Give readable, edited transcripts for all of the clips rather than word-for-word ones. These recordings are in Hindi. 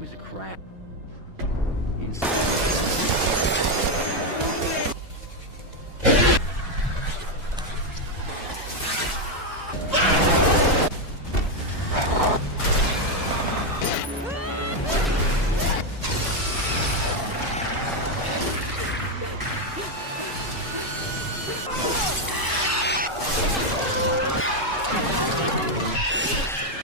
was a crack inside.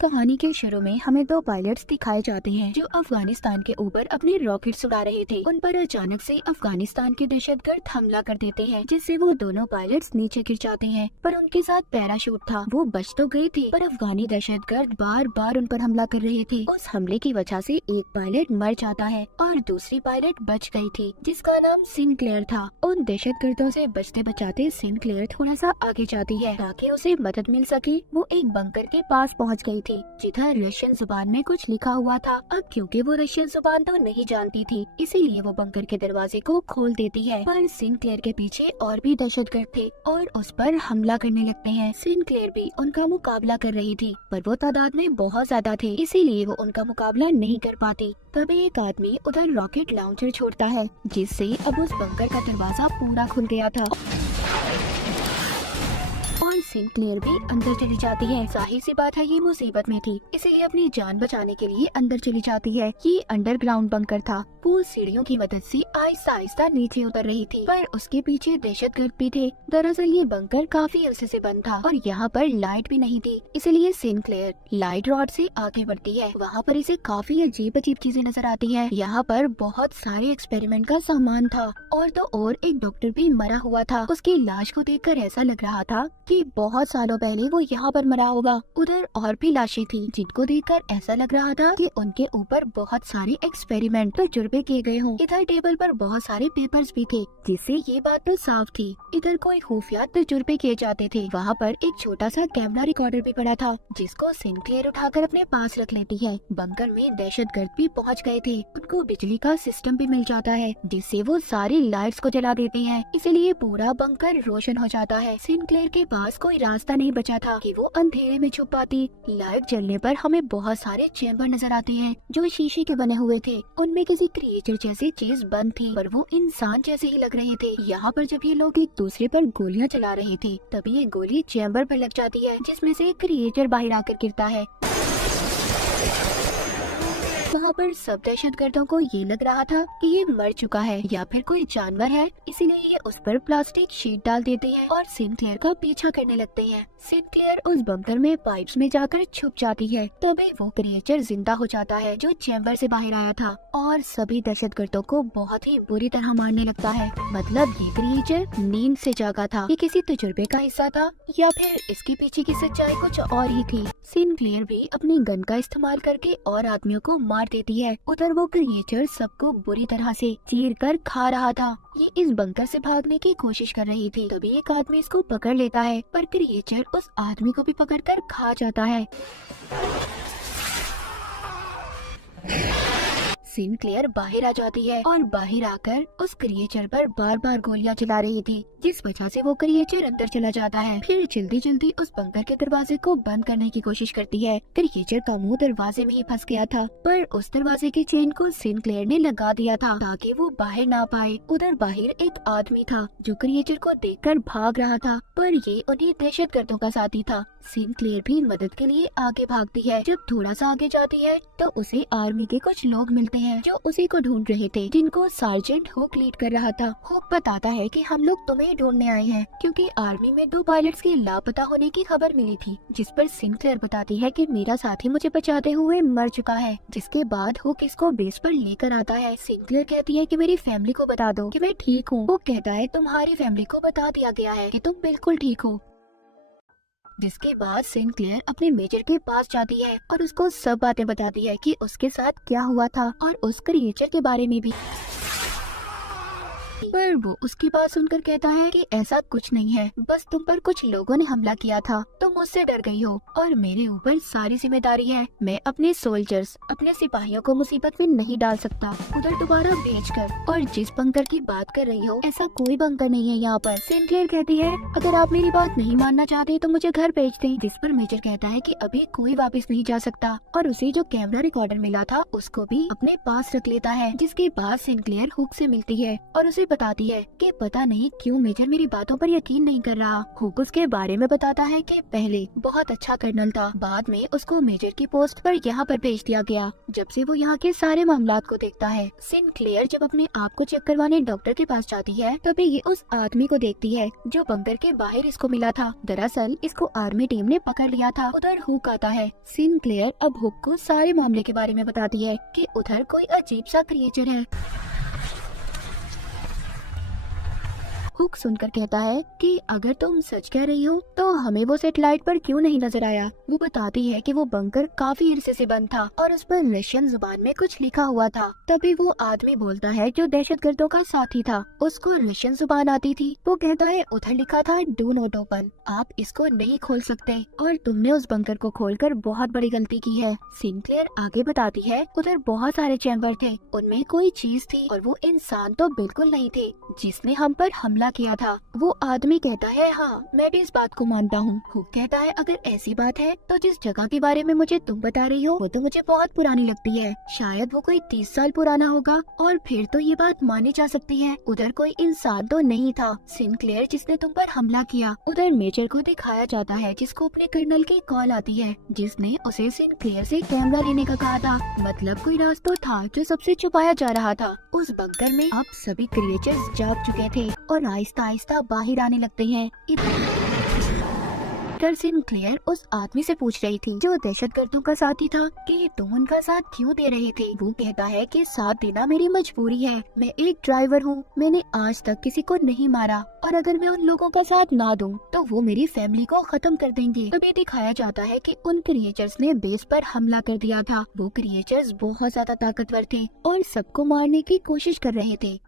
कहानी के शुरू में हमें दो पायलट्स दिखाए जाते हैं जो अफगानिस्तान के ऊपर अपने रॉकेट्स उड़ा रहे थे। उन पर अचानक से अफगानिस्तान के दहशतगर्द हमला कर देते हैं, जिससे वो दोनों पायलट्स नीचे गिर जाते हैं। पर उनके साथ पैराशूट था, वो बच तो गए थे, पर अफगानी दहशतगर्द बार बार उन पर हमला कर रहे थे। उस हमले की वजह से एक पायलट मर जाता है और दूसरी पायलट बच गई थी, जिसका नाम सिनक्लेयर था। उन दहशतगर्दों से बचते बचाते सिनक्लेयर थोड़ा सा आगे जाती है ताकि उसे मदद मिल सके। वो एक बंकर के पास पहुँच गयी थी जिधर रशियन जुबान में कुछ लिखा हुआ था। अब क्योंकि वो रशियन जुबान तो नहीं जानती थी, इसीलिए वो बंकर के दरवाजे को खोल देती है। पर सिनक्लेयर के पीछे और भी दहशतगर्द थे और उस पर हमला करने लगते हैं। सिनक्लेयर भी उनका मुकाबला कर रही थी, पर वो तादाद में बहुत ज्यादा थे, इसीलिए वो उनका मुकाबला नहीं कर पाती। तभी एक आदमी उधर रॉकेट लॉन्चर छोड़ता है, जिससे अब उस बंकर का दरवाजा पूरा खुल गया था और सिनक्लेयर भी अंदर चली जाती है। जाहिर सी बात है ये मुसीबत में थी, इसीलिए अपनी जान बचाने के लिए अंदर चली जाती है। ये अंडरग्राउंड बंकर था। वो सीढ़ियों की मदद से आहिस्ता आहिस्ता नीचे उतर रही थी, पर उसके पीछे दहशतगर्द भी थे। दरअसल ये बंकर काफी अरसे से बंद था और यहाँ पर लाइट भी नहीं थी, इसलिए सिनक्लेयर लाइट रॉड से आगे बढ़ती है। वहाँ पर इसे काफी अजीब अजीब चीजें नजर आती है। यहाँ पर बहुत सारे एक्सपेरिमेंट का सामान था और तो और एक डॉक्टर भी मरा हुआ था। उसकी लाश को देखकर ऐसा लग रहा था कि बहुत सालों पहले वो यहाँ पर मरा होगा। उधर और भी लाशें थी जिनको देखकर ऐसा लग रहा था कि उनके ऊपर बहुत सारे एक्सपेरिमेंट तजुर्बे किए गए हों। इधर टेबल पर बहुत सारे पेपर्स भी थे, जिससे ये बात तो साफ थी इधर कोई खुफिया तजुर्बे किए जाते थे। वहाँ पर एक छोटा सा कैमरा रिकॉर्डर भी पड़ा था, जिसको सिनक्लेयर उठाकर अपने पास रख लेती है। बंकर में दहशतगर्द भी पहुँच गए थे। उनको बिजली का सिस्टम भी मिल जाता है, जिससे वो सारी लाइट्स को जला देते हैं, इसीलिए पूरा बंकर रोशन हो जाता है। सिनक्लेयर के पास कोई रास्ता नहीं बचा था कि वो अंधेरे में छुप पाती। लाइट जलने पर हमें बहुत सारे चेम्बर नजर आते हैं जो शीशे के बने हुए थे। उनमें किसी क्रिएचर जैसी चीज बंद थी, पर वो इंसान जैसे ही लग रहे थे। यहाँ पर जब ये लोग एक दूसरे पर गोलियां चला रहे थे, तभी एक गोली चेम्बर पर लग जाती है, जिसमें से एक क्रिएचर बाहर आकर गिरता है। वहाँ पर सब दहशतगर्दों को ये लग रहा था कि ये मर चुका है या फिर कोई जानवर है, इसीलिए ये उस पर प्लास्टिक शीट डाल देते हैं और सिनक्लेयर का पीछा करने लगते हैं। सिनक्लेयर उस बंकर में पाइप्स में जाकर छुप जाती है। तभी वो क्रिएचर जिंदा हो जाता है जो चैम्बर से बाहर आया था और सभी दहशतगर्दों को बहुत ही बुरी तरह मारने लगता है। मतलब ये क्रिएचर नींद से जागा था, ये किसी तजुर्बे का हिस्सा था या फिर इसके पीछे की सच्चाई कुछ और ही थी। सिनक्लेयर भी अपनी गन का इस्तेमाल करके और आदमियों को मार देती है। उधर वो क्रिएचर सबको बुरी तरह से चीर कर खा रहा था। ये इस बंकर से भागने की कोशिश कर रही थी, तभी एक आदमी इसको पकड़ लेता है, पर क्रिएचर उस आदमी को भी पकड़कर खा जाता है। सिनक्लेयर बाहर आ जाती है और बाहर आकर उस क्रिएचर पर बार बार गोलियां चला रही थी, जिस वजह से वो क्रिएचर अंदर चला जाता है। फिर जल्दी जल्दी उस बंकर के दरवाजे को बंद करने की कोशिश करती है। क्रिएचर का मुंह दरवाजे में ही फंस गया था, पर उस दरवाजे की चेन को सिनक्लेयर ने लगा दिया था ताकि वो बाहर ना पाए। उधर बाहर एक आदमी था जो क्रिएचर को देखकर भाग रहा था, पर ये उन्हीं दहशतगर्दों का साथी था। सिनक्लेयर भी मदद के लिए आगे भागती है। जब थोड़ा सा आगे जाती है तो उसे आर्मी के कुछ लोग मिलते हैं जो उसी को ढूंढ रहे थे, जिनको सार्जेंट हुक लीड कर रहा था। हुक बताता है कि हम लोग तुम्हें ढूंढने आए हैं क्योंकि आर्मी में 2 पायलट्स के लापता होने की खबर मिली थी, जिस पर सिनक्लेयर बताती है कि मेरा साथी मुझे बचाते हुए मर चुका है। जिसके बाद हुक इसको बेस पर लेकर आता है। सिनक्लेयर कहती है कि मेरी फैमिली को बता दो कि मैं ठीक हूँ। हुक कहता है तुम्हारी फैमिली को बता दिया गया है कि तुम बिल्कुल ठीक हो। जिसके बाद सिनक्लेयर अपने मेजर के पास जाती है और उसको सब बातें बताती है कि उसके साथ क्या हुआ था और उस क्रिएचर के बारे में भी। थी, पर वो उसकी बात सुनकर कहता है कि ऐसा कुछ नहीं है, बस तुम पर कुछ लोगों ने हमला किया था, तुम मुझसे डर गई हो और मेरे ऊपर सारी जिम्मेदारी है। मैं अपने सोल्जर्स, अपने सिपाहियों को मुसीबत में नहीं डाल सकता उधर दोबारा भेजकर। और जिस बंकर की बात कर रही हो, ऐसा कोई बंकर नहीं है यहाँ पर। सिनक्लेयर कहती है अगर आप मेरी बात नहीं मानना चाहते तो मुझे घर भेज दें। जिस पर मेजर कहता है कि अभी कोई वापस नहीं जा सकता और उसे जो कैमरा रिकॉर्डर मिला था उसको भी अपने पास रख लेता है। जिसके बाद सिनक्लेयर हुक से मिलती है और उसे बताती है कि पता नहीं क्यों मेजर मेरी बातों पर यकीन नहीं कर रहा। हुक उसके बारे में बताता है कि पहले बहुत अच्छा कर्नल था, बाद में उसको मेजर की पोस्ट पर यहाँ पर भेज दिया गया जब से वो यहाँ के सारे मामलात को देखता है। सिनक्लेयर जब अपने आप को चेक करवाने डॉक्टर के पास जाती है तभी ये उस आदमी को देखती है जो बंकर के बाहर इसको मिला था। दरअसल इसको आर्मी टीम ने पकड़ लिया था। उधर हुक आता है। सिनक्लेयर अब हुक को सारे मामले के बारे में बताती है कि उधर कोई अजीब सा क्रिएचर है। हुक सुनकर कहता है कि अगर तुम सच कह रही हो तो हमें वो सैटेलाइट पर क्यों नहीं नजर आया। वो बताती है कि वो बंकर काफी अरसे से बंद था और उस पर रशियन जुबान में कुछ लिखा हुआ था। तभी वो आदमी बोलता है जो दहशतगर्दों का साथी था, उसको रशियन जुबान आती थी। वो कहता है उधर लिखा था डू नॉट ओपन, आप इसको नहीं खोल सकते और तुमने उस बंकर को खोलकर बहुत बड़ी गलती की है। सिनक्लेयर आगे बताती है उधर बहुत सारे चैम्बर थे, उनमें कोई चीज थी और वो इंसान तो बिल्कुल नहीं थे जिसने हम पर हमला किया था। वो आदमी कहता है हाँ मैं भी इस बात को मानता हूँ। हुक कहता है अगर ऐसी बात है तो जिस जगह के बारे में मुझे तुम बता रही हो वो तो मुझे बहुत पुरानी लगती है, शायद वो कोई 30 साल पुराना होगा और फिर तो ये बात मानी जा सकती है। उधर कोई इंसान तो नहीं था सिनक्लेयर जिसने तुम पर हमला किया। उधर मेजर को दिखाया जाता है जिसको अपने कर्नल की कॉल आती है जिसने उसे सिनक्लेयर से कैमरा लेने का कहा था। मतलब कोई राज तो था जो सबसे छुपाया जा रहा था। उस बंकर में अब सभी क्रिएचर्स जाग चुके थे और आहिस्ता आहिस्ता बाहर आने लगते हैं। इधर सिनक्लेयर उस आदमी से पूछ रही थी जो दहशतगर्दों का साथी था कि तुम उनका साथ क्यों दे रहे थे। वो कहता है कि साथ देना मेरी मजबूरी है, मैं एक ड्राइवर हूँ, मैंने आज तक किसी को नहीं मारा और अगर मैं उन लोगों का साथ ना दूं तो वो मेरी फैमिली को खत्म कर देंगे। तभी दिखाया जाता है कि उन क्रिएचर्स ने बेस पर हमला कर दिया था। वो क्रिएचर्स बहुत ज्यादा ताकतवर थे और सबको मारने की कोशिश कर रहे थे।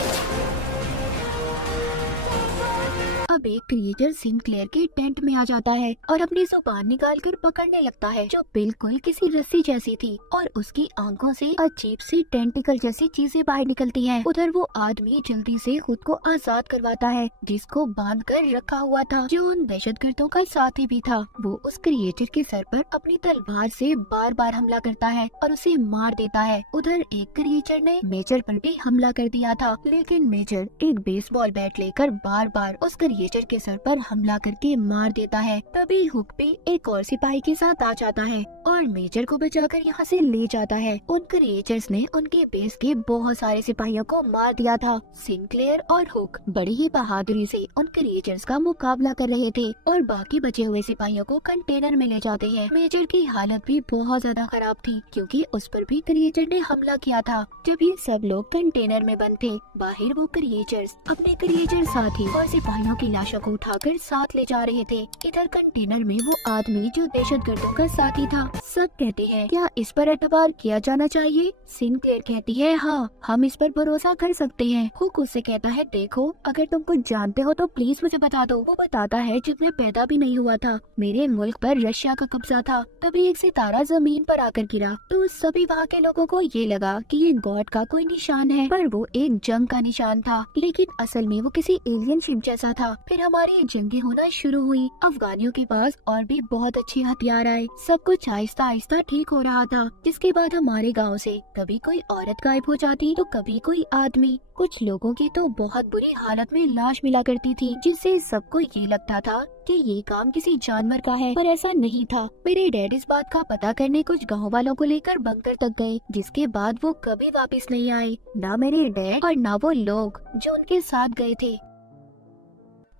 अब एक क्रिएचर सिनक्लेयर के टेंट में आ जाता है और अपनी जुबान निकालकर पकड़ने लगता है जो बिल्कुल किसी रस्सी जैसी थी और उसकी आंखों से अजीब सी टेंटिकल जैसी चीजें बाहर निकलती हैं। उधर वो आदमी जल्दी से खुद को आजाद करवाता है जिसको बांध कर रखा हुआ था जो उन दहशतगर्दों का साथी भी था। वो उस क्रिएचर के सर पर अपनी तलवार से बार बार हमला करता है और उसे मार देता है। उधर एक क्रिएचर ने मेजर पर भी हमला कर दिया था लेकिन मेजर एक बेसबॉल बैट लेकर बार बार उस क्रिएचर के सर पर हमला करके मार देता है। तभी हुक भी एक और सिपाही के साथ आ जाता है और मेजर को बचाकर यहाँ से ले जाता है। उन क्रिएचर्स ने उनके बेस के बहुत सारे सिपाहियों को मार दिया था। सिनक्लेयर और हुक बड़ी ही बहादुरी से उन क्रिएचर्स का मुकाबला कर रहे थे और बाकी बचे हुए सिपाहियों को कंटेनर में ले जाते हैं। मेजर की हालत भी बहुत ज्यादा खराब थी क्योंकि उस पर भी क्रिएचर ने हमला किया था। जब ये सब लोग कंटेनर में बंद थे, बाहर वो क्रिएचर्स अपने क्रिएचर साथी और सिपाहियों की लाशों को उठाकर साथ ले जा रहे थे। इधर कंटेनर में वो आदमी जो दहशतगर्दों का साथी था। सब कहते हैं क्या इस पर एतबार किया जाना चाहिए। सिनक्लेयर कहती है हाँ हम इस पर भरोसा कर सकते हैं। हुक उससे कहता है देखो अगर तुम कुछ जानते हो तो प्लीज मुझे बता दो। वो बताता है जब मैं पैदा भी नहीं हुआ था मेरे मुल्क पर रशिया का कब्जा था, तभी एक सितारा जमीन पर आकर गिरा तो सभी वहाँ के लोगों को ये लगा कि ये गॉड का कोई निशान है, पर वो एक जंग का निशान था लेकिन असल में वो किसी एलियन शिप जैसा था। फिर हमारी जंगें होना शुरू हुई, अफगानियों के पास और भी बहुत अच्छे हथियार आए, सब कुछ आहिस्ता आहिस्ता ठीक हो रहा था। जिसके बाद हमारे गांव से कभी कोई औरत गायब हो जाती तो कभी कोई आदमी, कुछ लोगों की तो बहुत बुरी हालत में लाश मिला करती थी जिससे सबको ये लगता था कि ये काम किसी जानवर का है, पर ऐसा नहीं था। मेरे डैड इस बात का पता करने कुछ गांव वालों को लेकर बंकर तक गए जिसके बाद वो कभी वापस नहीं आए, ना मेरे डैड और ना वो लोग जो उनके साथ गए थे।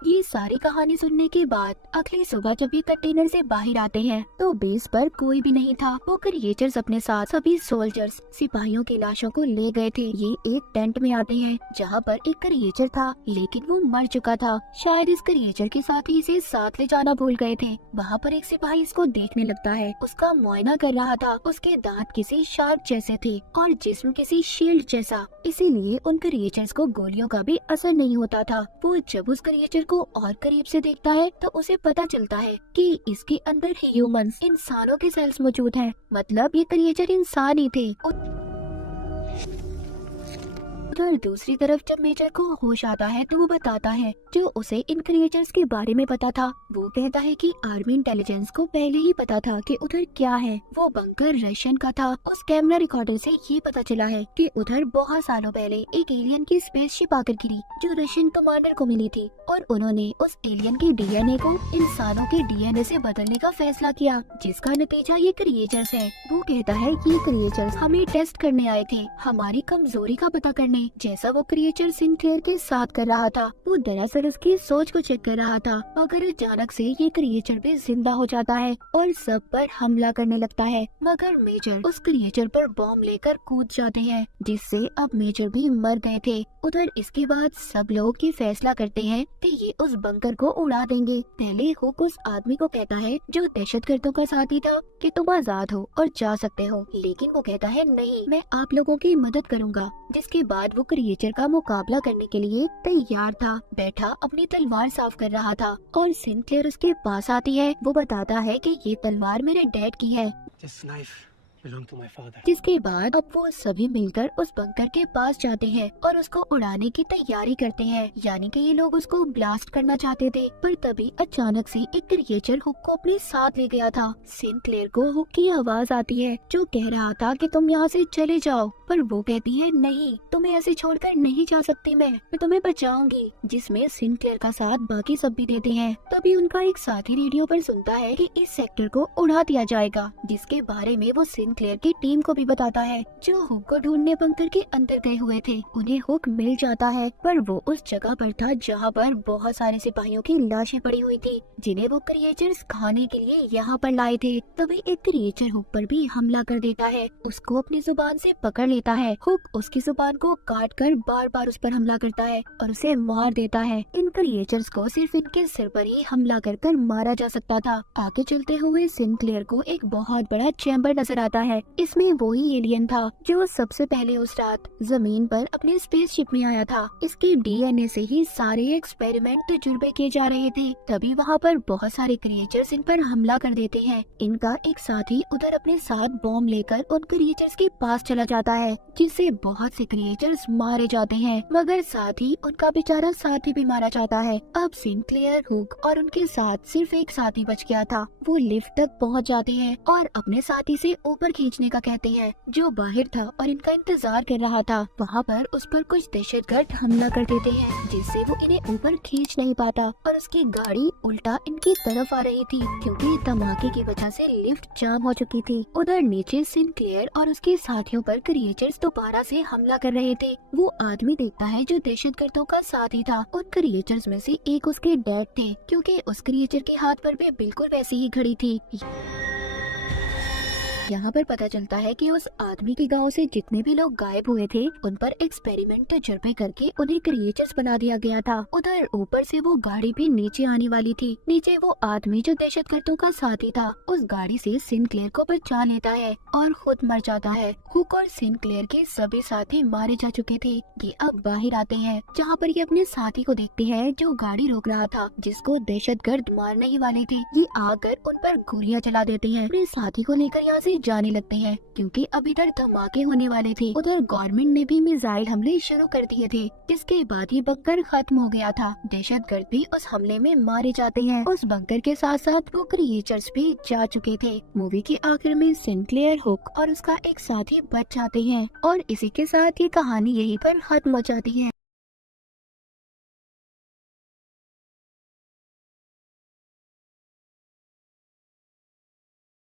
ये सारी कहानी सुनने के बाद अगली सुबह जब ये कंटेनर से बाहर आते हैं तो बेस पर कोई भी नहीं था। वो क्रिएचर्स अपने साथ सभी सोल्जर्स सिपाहियों की लाशों को ले गए थे। ये एक टेंट में आते हैं जहाँ पर एक क्रिएचर था, लेकिन वो मर चुका था। शायद इस क्रिएचर के साथ ही इसे साथ ले जाना भूल गए थे। वहाँ पर एक सिपाही इसको देखने लगता है, उसका मुआयना कर रहा था। उसके दांत किसी शार्क जैसे थे और जिस्म किसी शील्ड जैसा, इसीलिए उन क्रिएचर्स को गोलियों का भी असर नहीं होता था। वो जब उस क्रिएचर को और करीब से देखता है तो उसे पता चलता है कि इसके अंदर ह्यूमंस इंसानों के सेल्स मौजूद हैं। मतलब ये क्रिएचर इंसान ही थे। उधर दूसरी तरफ जब मेजर को होश आता है तो वो बताता है जो उसे इन क्रिएचर्स के बारे में पता था। वो कहता है कि आर्मी इंटेलिजेंस को पहले ही पता था कि उधर क्या है। वो बंकर रशियन का था। उस कैमरा रिकॉर्डर से ये पता चला है कि उधर बहुत सालों पहले एक एलियन की स्पेसशिप आकर गिरी जो रशियन कमांडर को मिली थी और उन्होंने उस एलियन के डीएनए को इंसानों के डीएनए से बदलने का फैसला किया, जिसका नतीजा ये क्रिएचर्स है। वो कहता है ये क्रिएचर्स हमें टेस्ट करने आए थे, हमारी कमजोरी का पता करने, जैसा वो क्रिएचर सिनक्लेयर के साथ कर रहा था। वो दरअसल उसकी सोच को चेक कर रहा था, मगर अचानक से ये क्रिएचर भी जिंदा हो जाता है और सब पर हमला करने लगता है। मगर मेजर उस क्रिएचर पर बॉम्ब लेकर कूद जाते हैं, जिससे अब मेजर भी मर गए थे। उधर इसके बाद सब लोग ये फैसला करते हैं कि ये उस बंकर को उड़ा देंगे। पहले हुक उस आदमी को कहता है जो दहशतगर्दों का साथी था कि तुम आजाद हो और जा सकते हो, लेकिन वो कहता है नहीं, मैं आप लोगों की मदद करूंगा। जिसके बाद वो क्रिएचर का मुकाबला करने के लिए तैयार था। बैठा अपनी तलवार साफ कर रहा था और सिनक्लेयर उसके पास आती है। वो बताता है कि ये तलवार मेरे डैड की है। जिसके बाद अब वो सभी मिलकर उस बंकर के पास जाते हैं और उसको उड़ाने की तैयारी करते हैं। यानी कि ये लोग उसको ब्लास्ट करना चाहते थे, पर तभी अचानक से एक क्रिएचर हुक को अपने साथ ले गया था। सिनक्लेयर को हुक की आवाज आती है जो कह रहा था कि तुम यहाँ से चले जाओ, पर वो कहती है नहीं, तुम्हें ऐसे छोड़कर नहीं जा सकती, मैं तुम्हें बचाऊंगी। जिसमें सिनक्लेयर का साथ बाकी सब भी देते हैं। तभी उनका एक साथी रेडियो पर सुनता है कि इस सेक्टर को उड़ा दिया जाएगा, जिसके बारे में वो सिनक्लेयर की टीम को भी बताता है जो हुक को ढूंढने बंकर के अंदर गए हुए थे। उन्हें हुक मिल जाता है, पर वो उस जगह पर था जहाँ पर बहुत सारे सिपाहियों की लाशें पड़ी हुई थी, जिन्हें वो क्रिएचर्स खाने के लिए यहाँ पर लाए थे। तभी एक क्रिएचर हुक पर भी हमला कर देता है, उसको अपनी जुबान से पकड़ लेता है। हुक उसकी जुबान को काट कर बार बार उस पर हमला करता है और उसे मार देता है। इन क्रिएचर्स को सिर्फ इनके सिर पर ही हमला कर मारा जा सकता था। आगे चलते हुए सिनक्लेयर को एक बहुत बड़ा चैम्बर नजर आता है। इसमें वही एलियन था जो सबसे पहले उस रात जमीन पर अपने स्पेसशिप में आया था। इसके डीएनए से ही सारे एक्सपेरिमेंट तजुर्बे किए जा रहे थे। तभी वहाँ पर बहुत सारे क्रिएचर्स इन पर हमला कर देते हैं। इनका एक साथी उधर अपने साथ बॉम्ब लेकर उन क्रिएचर्स के पास चला जाता है, जिससे बहुत से क्रिएचर्स मारे जाते हैं, मगर साथ ही उनका बेचारा साथी भी मारा जाता है। अब सिनक्लेयर, हुक और उनके साथ सिर्फ एक साथी बच गया था। वो लिफ्ट तक पहुँच जाते हैं और अपने साथी से ऊपर खींचने का कहते हैं, जो बाहर था और इनका इंतजार कर रहा था। वहाँ पर उस पर कुछ दहशतगर्द हमला कर देते हैं, जिससे वो इन्हें ऊपर खींच नहीं पाता और उसकी गाड़ी उल्टा इनकी तरफ आ रही थी, क्योंकि धमाके की वजह से लिफ्ट जाम हो चुकी थी। उधर नीचे सिनक्लेयर और उसके साथियों पर क्रिएचर्स दोबारा से हमला कर रहे थे। वो आदमी देखता है जो दहशतगर्दों का साथी था। उन क्रिएचर्स में से एक उसके डैड थे, क्योंकि उस क्रिएचर के हाथ पर भी बिल्कुल वैसी ही घड़ी थी। यहाँ पर पता चलता है कि उस आदमी के गांव से जितने भी लोग गायब हुए थे उन पर एक्सपेरिमेंट तजुर्बे करके उन्हें क्रिएचर्स बना दिया गया था। उधर ऊपर से वो गाड़ी भी नीचे आने वाली थी। नीचे वो आदमी जो दहशतगर्दों का साथी था उस गाड़ी से सिनक्लेयर को बचा लेता है और खुद मर जाता है। हुक और सिनक्लेयर के सभी साथी मारे जा चुके थे। ये अब बाहर आते हैं, जहाँ पर ये अपने साथी को देखते हैं जो गाड़ी रोक रहा था, जिसको दहशतगर्द मारने ही वाले थे। ये आकर उन पर गोलियां चला देते हैं। अपने साथी को लेकर यहाँ से जाने लगते हैं, क्योंकि अब इधर धमाके होने वाले थे। उधर गवर्नमेंट ने भी मिसाइल हमले शुरू कर दिए थे, जिसके बाद ये बंकर खत्म हो गया था। दहशतगर्द भी उस हमले में मारे जाते हैं। उस बंकर के साथ साथ वो क्रिएचर्स भी जा चुके थे। मूवी के आखिर में सिनक्लेयर, हुक और उसका एक साथी बच जाते हैं और इसी के साथ ये कहानी यहीं पर खत्म हो जाती है।